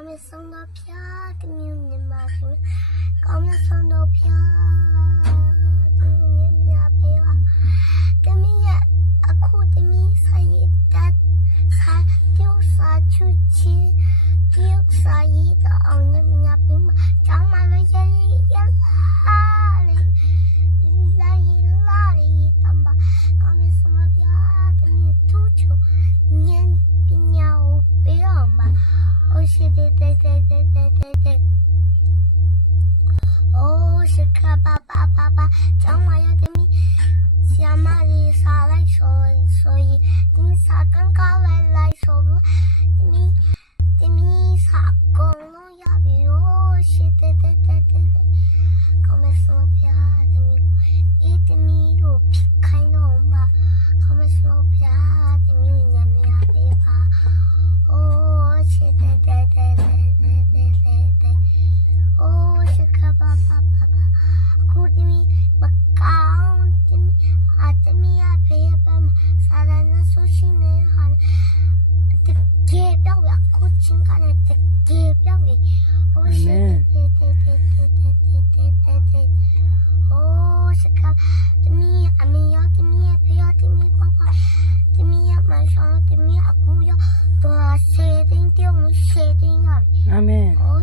ကောင်းမြတ်ဆုံးသောဖျားကမြူမြတ်ပါရှင်ကောင်းမြတ်ဆုံးသောဖျား 是的的的对的对的，哦，是看爸爸爸爸怎么。Amen. Oh,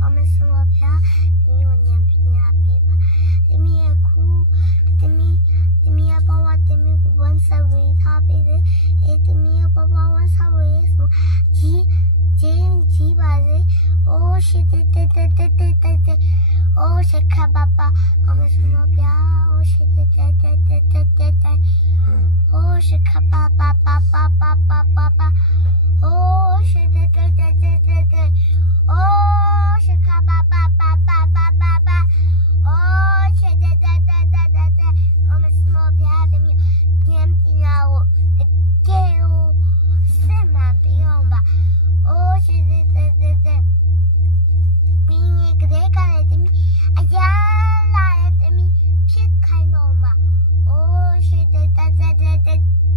Comment sur moi bien. Oui, on aime bien la Demi est cool. Demi, me, à papa, demi bonne savourie, tapé. Et demi à papa, bonne savourie. Ji, jim, ji, basé. Oh, shit, t, t, t, t, t, t, t. Oh, c'est papa. Comment sur moi bien. Oh, shit, t, t, t, t, t, t, t. Oh, c'est papa, papa, papa, papa, papa. Oh, shit, t, t, t, t, t, t. Oh, 看到吗